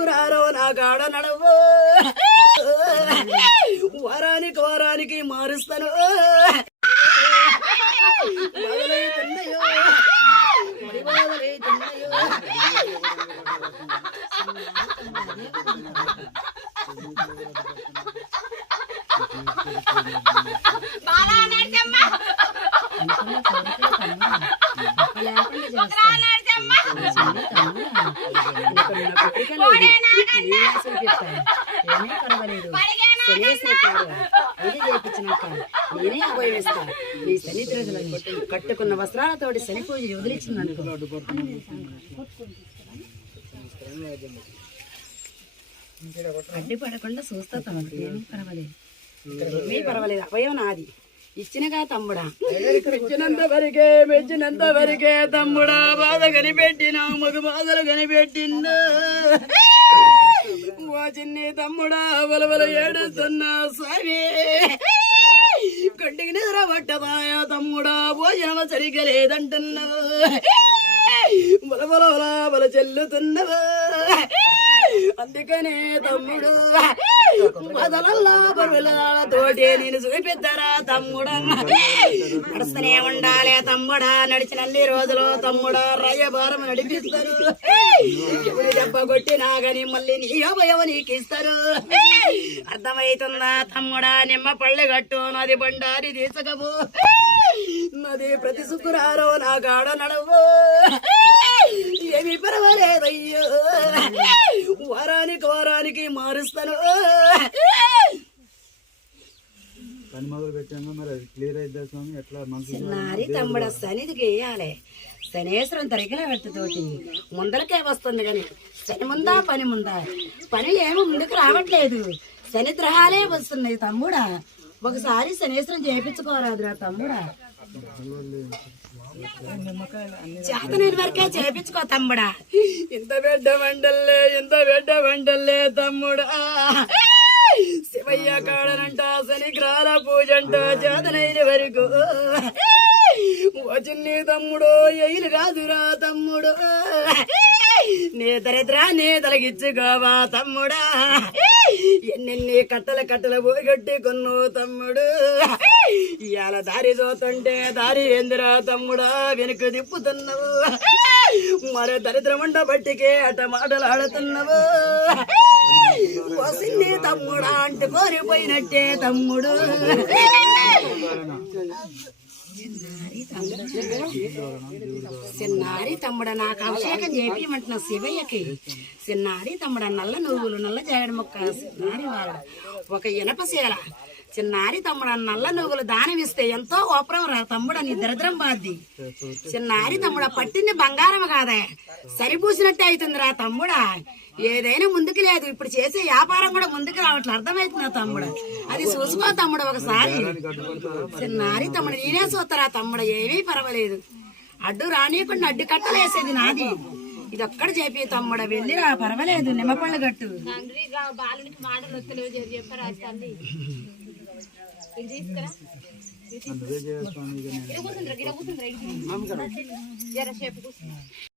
సుకురారో నా గాడ నడవు. వారానికి వారానికి మారుస్తాను. మొదలైతున్నాయో, మరి బాలా నరసమ్మ బకరా నరసమ్మ కోడే నాగన్న పడిగేనా నేనే అభయమిస్తా నీ శని రోజులని కట్టుకున్న వస్త్రాలతోటి శని పూజ వదిలించిందనుకో అడ్డు పడకుండా చూస్తా తమకు ఏమీ పర్వాలేదు. ఏమీ పర్వాలేదు. అభయం నాది. ఇచ్చినగా తమ్ముడా. మెచ్చినంత వరకే మెచ్చినంత వరకే తమ్ముడా. బాధ కనిపెట్టిన మగ బాధలు కనిపెట్టిందా ఓ చిన్ని తమ్ముడా బలబల ఏడుస్తున్నా స్వామి కంటికి నిద్ర పట్టదాయా తమ్ముడా భోజనం సరిగ్గా లేదంటున్నా. బలబల బల చెల్లుతున్నవా? అందుకనే తమ్ముడు. మొదలల్లా పరువులతోటి నేను చూపిద్దరా తమ్ముడా. నడుస్తూనే ఉండాలి తమ్ముడా. నడిచినన్ని రోజులు తమ్ముడా రయ్యభారం నడిపిస్తారు. ఎవరు దెబ్బ కొట్టినా గాని మళ్ళీ నీ అభయం నీకు ఇస్తారు. అర్థమైతుందా తమ్ముడా? నిమ్మ పళ్ళు కట్టు నది బండారి తీసుకబో నది ప్రతి శుక్రారో నా గాడ నడవు. ఏమి పర్వాలేదయ్యో. వారానికి వారానికి మారుస్తాను. పని మొదలు పెట్టాము మరి? అది క్లియర్ అయితే స్వామి? ఎట్లా? మనసు చిన్నారి తమ్ముడ శనిదికి వేయాలి. శనేశ్వరం తరిగిన తోటి ముందరకే వస్తుంది కానీ శని ముందా పని ముందా? పని ఏమో ముందుకు రావట్లేదు. శని గ్రహాలే వస్తున్నాయి తమ్ముడా. ఒకసారి శనేశ్వరం చేయించుకోరాదురా తమ్ముడా. చేతనేని వరకే చేపించుకో తమ్ముడా. ఇంత బిడ్డ వండల్లే ఇంత బిడ్డ వండల్లే తమ్ముడా. శివయ్య కాడనంట శనిగ్రహాల పూజంట చేతనైన వరకు. వచ్చిన్ని తమ్ముడు ఎయిలు కాదురా తమ్ముడు. నీ దరిద్ర నీ తలగిచ్చుకోవా తమ్ముడా. ఎన్నెన్ని కట్టల కట్టల పోగొట్టి కొన్నో తమ్ముడు. ఇవాళ దారి చూస్తుంటే దారి ఏందిరా తమ్ముడా? వెనుక తిప్పుతున్నావు. మరో దరిద్రముండ బట్టికే అట మాటలు ఆడుతున్నావు. వసింది తమ్ముడా అంటే కోరిపోయినట్టే తమ్ముడు. చిన్నారి తమ్ముడ నాకు అభిషేకం చేపియమంటున్నా శివయ్యకి. చిన్నారి తమ్ముడ నల్ల నువ్వులు నల్ల జాగడ మొక్క చిన్నారి వాళ్ళ. ఒక ఇనపశీల చిన్నారి తమ్ముడ నల్ల నువ్వులు దానం ఇస్తే ఎంతో ఓపరం రా తమ్ముడ నీ దరిద్రం బాద్ది. చిన్నారి తమ్ముడ పట్టింది బంగారం కాదే. సరిపూసినట్టే అవుతుందిరా తమ్ముడా. ఏదైనా ముందుకు లేదు. ఇప్పుడు చేసే వ్యాపారం కూడా ముందుకు రావట్లేదు అర్థమవుతుందా తమ్ముడు? అది చూసుకో తమ్ముడు ఒకసారి. చిన్నారి తమ్ముడు నేనే చూస్తారా తమ్ముడు? ఏమీ పర్వాలేదు. అడ్డు రానియకుండా అడ్డు కట్టలేసేది నాది. ఇది ఒక్కడ చెప్పి తమ్ముడు వెళ్ళిరా పర్వాలేదు. నిమ్మపళ్ళు గట్టు ವಿಜಯ ಸ್ವಾಮಿ